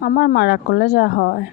আমার মারা করলে যা হয়।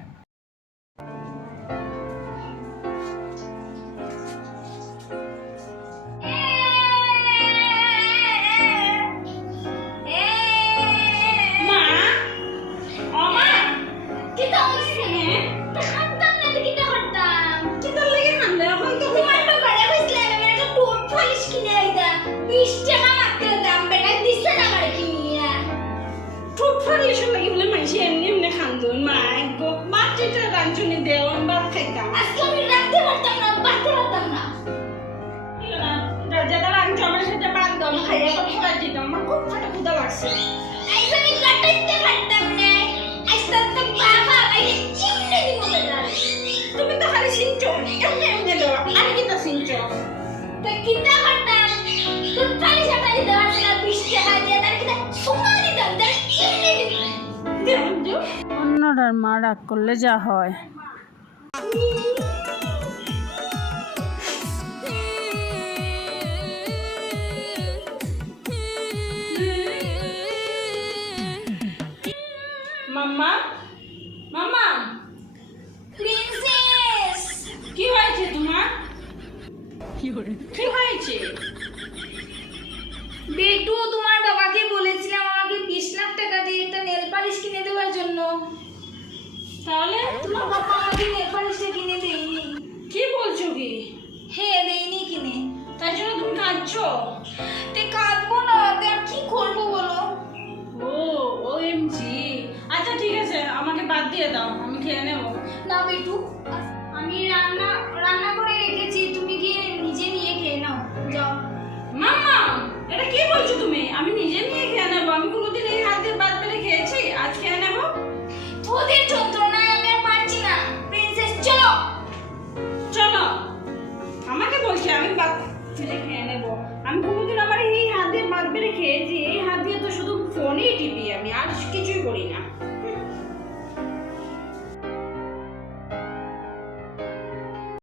অন্যরার মা রাগ করলে যা হয়। মাম্মা? মাম্মা? প্রিন্সেস কি হয়েছে তোমার? কি হয়েছে? বেটু তোমার বাবাকে বলেছিলাম আমাকে বিশ লাখ টাকা দিয়ে একটা নেল পালিশ কিনে দেওয়ার জন্য। তাহলে? তোমার বাবা আমাকে নেল পালিশটা কিনে দেয়নি। কি বলছো কি? হ্যাঁ দেয়নি কিনে। তাই জন্য তুমি কাঁদছো দিয়ে দাও আমি খেয়ে নেব। না বেটু আমি রান্না রান্না করে রেখেছি তুমি গিয়ে নিজে নিয়ে খেয়ে নাও যাও। মাম্মা এটা কি বলছো তুমি? আমি নিজে নিয়ে খেয়ে নেব আমি কোনোদিন এই হাত দিয়ে বাদ পেরে খেয়েছি? আজ খেয়ে নেব? তোদের যন্ত্রণায় আমি আর পারছি না। প্রিন্সেস চলো। চলো। আমাকে বলছে আমি বাদ ফেলে খেয়ে নেব। আমি কোনোদিন আমার এই হাত দিয়ে বাদ পেরে খেয়েছি এই হাত দিয়ে তো শুধু ফোনেই টিপি আমি আর কিছুই করি না।